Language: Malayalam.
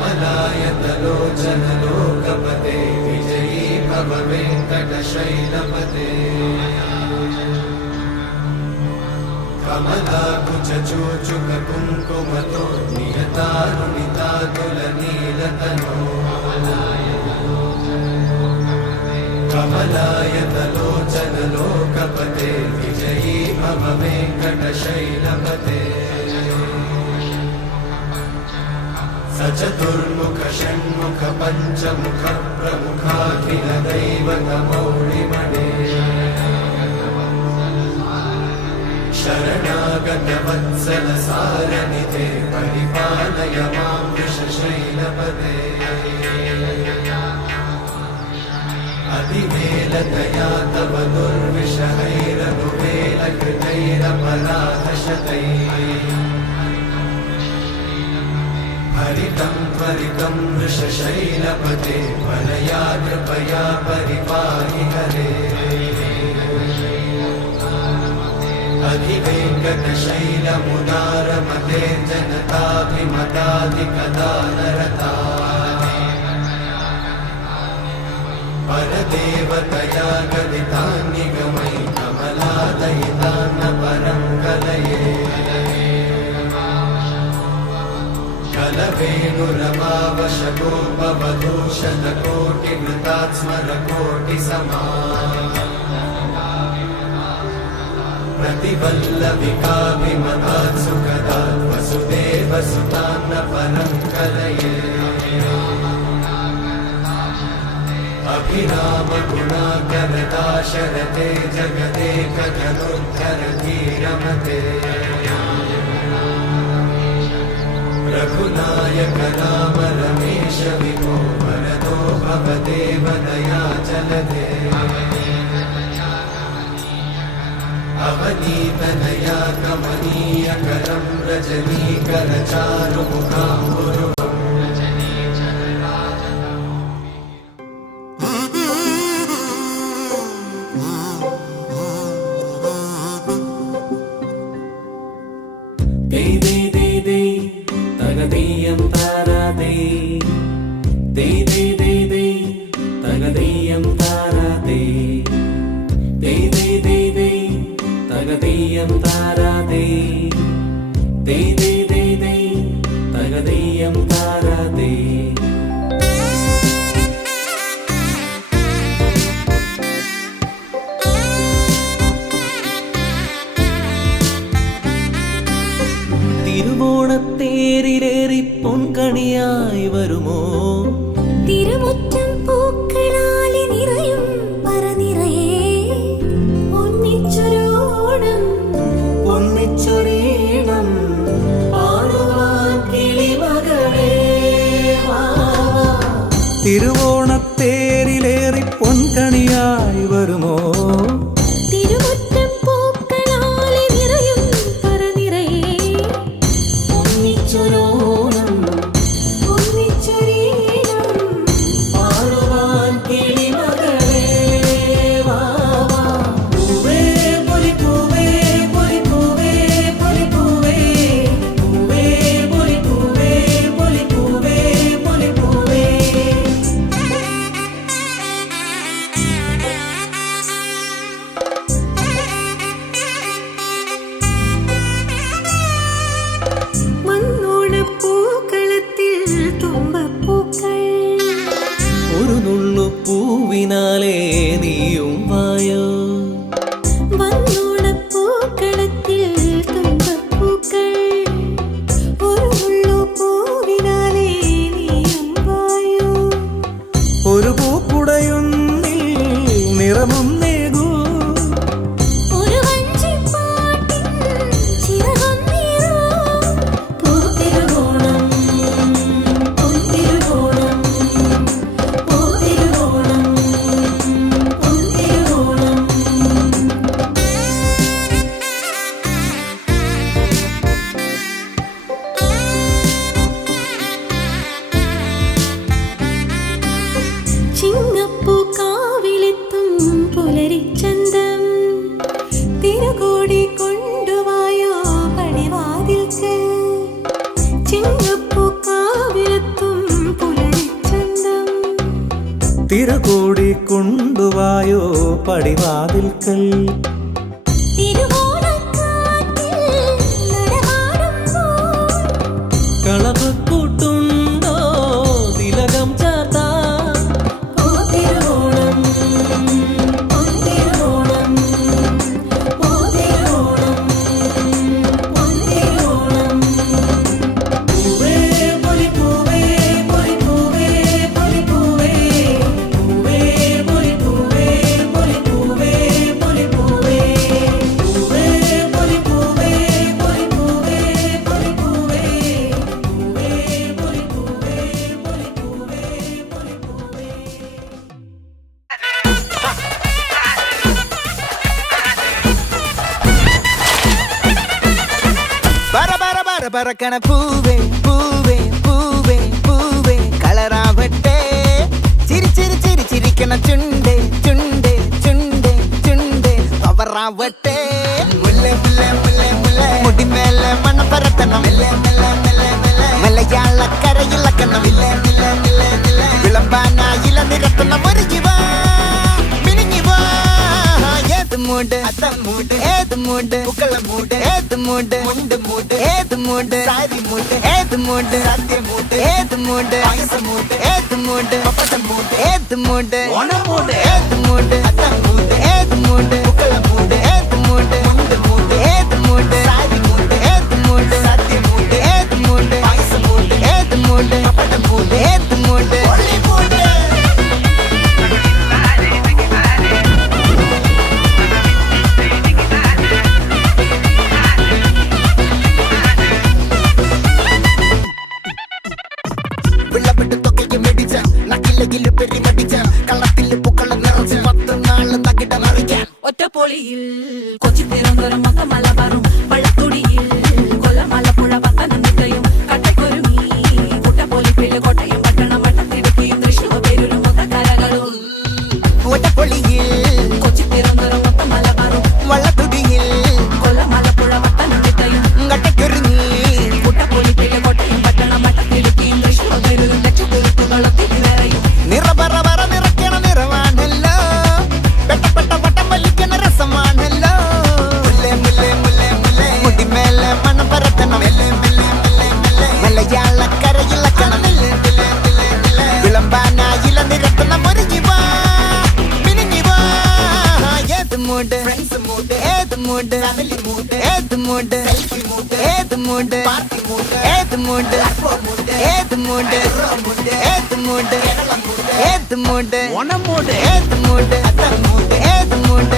कमलायतलोचनलोकपते विजयी भव वेङ्कटशैलपते कमलाकुचूचुककुङ्कुमतो नियतारुणितातुलनीलतनो कमलायतलोचनलोकपते विजयी भव वेङ्कटशैलपते सचतुर्मुख षण्मुख पञ्चमुख प्रमुखाखिल दैवतमौलिमणे शरणागत वत्सल सारनिधे परिपालय मां वृषशैलपते अधिवेलतया तव दुर्विषहैरनुवेलकृतैरपराधशतैः हरितं त्वरितं वृषशैलपते वरया कृपया परिपाहि हरे अधिवेङ्कटशैलमुदारमते जनताभिमताधिकदानरता परदेवतया गदितान्निगमै कमलादयितान्न परं कलये कलवेणुरमावशकोपवधूषणकोटिवृतात्स्मरकोटिसमा प्रतिवल्लविकाभिमतात् सुखदात् वसुदेवसुतान्न परं कलये अभिरामगुणाकरदाशरथे जगदेकजनोद्धरधीरमते रघुनायक राम रमेश विभो वरदो भवदेव दयाचलधे अवनीतनया कमनीयकरं रजनीकरचारुमुखाम्बुरुहम् തകതീയം താരാതേ ദേ ദേ ദേ ദേ തകതീയം താരാതേ ദേ ദേ ദേ ദേ തകതീയം താരാതേ ദേ ദേ ദേ ദേ തകതീയം താരാതേ തിരുവോണത്തേരിലേറി പൊൻകണിയായി വരുമോ തിരുമുറ്റം പൂക്കളാലെ നിറയും പറനിറയെ ഒന്നിച്ചൊരോണം ഒന്നിച്ചൊരീണം പാടുവാൻ കിളിമകളേ തിരുവോണത്തേരിലേറി പൊൻകണിയായി വരുമോ ഒന്നിച്ചൊരീണം പാടുവാൻ പടിവാതിൽക്കൽ തിരുവോണക്കാറ്റിൽ നടമാടുമ്പോൾ കളവ് കൂട്ടുണ്ടോ തിലകം ചാത്താ പൂതിരുവോണം പൊന്തിരുവോണം പൂതിരുവോണം പൊന്തിരുവോണം പൂവേ പൊലി പൂവേ പൊലി പൂവേ പൊലി പൂവേ പൂവേ പൊലി പൂവേ പൊലി പൂവേ പൊലി പൂവേ പൂവേ പൊലി പൂവേ പൊലി പൂവേ പൊലി പൂവേ പൂവേ പൊലി പൂവേ പൊലി പൂവേ പൊലി പൂവേ. പറക്കണ പൂവേ പൂവേ പൂവേ പൂവേ കളറാവട്ടെ ചിരിക്കണ ചുണ്ടേ ചുണ്ടേ ചുണ്ടേ ചുണ്ടേ പവറാവട്ടെ മുല്ലേ മുല്ലേ മുല്ലേ മുല്ലേ മുടിമേലെ മണ്ണ പരത്തണം മലയാളക്കരയിളക്കണം വിളമ്പാനായില നിരത്തണം ഒരുങ്ങിവാ മിനിങ്ങിവാ ഏത് മൂട് അത്തം മൂട് ഏത് മൂട് പുക്കള മൂട് ഏത് മൂട് മുണ്ട് മൂട് ഏത് മൂട് സാരി മൂട് ഏത് മൂട് സദ്യ മൂട് ഏത് മൂട് പായസ മൂട് ഏത് മൂട് പപ്പടം മൂട് ഏത് മൂട് ഓണം മൂട് ഏത് മൂട് അത്തം മൂട് ഏത് മൂട് പുക്കള മൂട് ഏത് മൂട് മുണ്ട് മൂട് ഏത് മൂട് സാരി മൂട് ഏത് മൂട് സദ്യ മൂട് ഏത് മൂട് പായസ മൂട് ഏത് മൂട് പപ്പടം മൂട് ഏത് മൂട് ഒളി മൂട് വിളവിട്ട് തൊക്കയും മെടിച്ച നക്കിലകില് പെരിമടിച്ച കള്ളത്തില് പൂക്കള നിറച്ച് 10 നാള് തകിട മറിക്കാൻ ഒറ്റപ്പൊളിയിൽ കൊച്ചി തിരുവനന്തപുരം മൊത്തം മലബാറും വള്ളത്തുടിയിൽ കൊല്ലം ആലപ്പുഴ പത്തനംതിട്ടയും കട്ടക്കൊരുമി കുട്ടപ്പൊലിപ്പില് കോട്ടയം പട്ടണം വട്ടത്തിടുക്കിയും തൃശ്ശൂർ പേരൂരും മൊത്തക്കരകളും ഒറ്റപ്പൊളിയിൽ കൊച്ചി തിരുവനന്തപുരം മൊത്തം മലബാറും വള്ളത്തുടിയിൽ കൊല്ലം ആലപ്പുഴ പത്തനംതിട്ടയും കട്ടക്കൊരുങ്ങി കുട്ടപ്പൊലിപ്പില് കോട്ടയം പട്ടണം വട്ടത്തിടുക്കിയും തൃശ്ശൂർ പേരൂരും ലക്ഷത്തിരുത്തുകളും തിരുവേറയും നിറപറ നിറയ്ക്കണ നിറവാണല്ലോ പെട്ടപ്പെട്ട വട്ടം വലിക്കണ രസമാണല്ലോ മുല്ലേ മുല്ലേ മുല്ലേ മുല്ലേ മുടിമേലെ മണം പരത്തണം മലയാളക്കരയിളക്കണം വിളമ്പാനായില നിരത്തണം ഒരുങ്ങിവാ മിനിങ്ങിവാ ഏത് മൂട് ഫ്രണ്ട്സ് മൂട് ഏത് മൂട് ഫാമിലി മൂട് ഏത് മൂട് സെൽഫി മൂട് ഏത് മൂട് പാർട്ടി മൂട് ഏത് മൂട് ഏത് മൂട് ഏത് മൂട് ഏത് മൂട് ഓണം മൂട് ഏത് മൂട് അത്തം മൂട് ഏത് മൂട്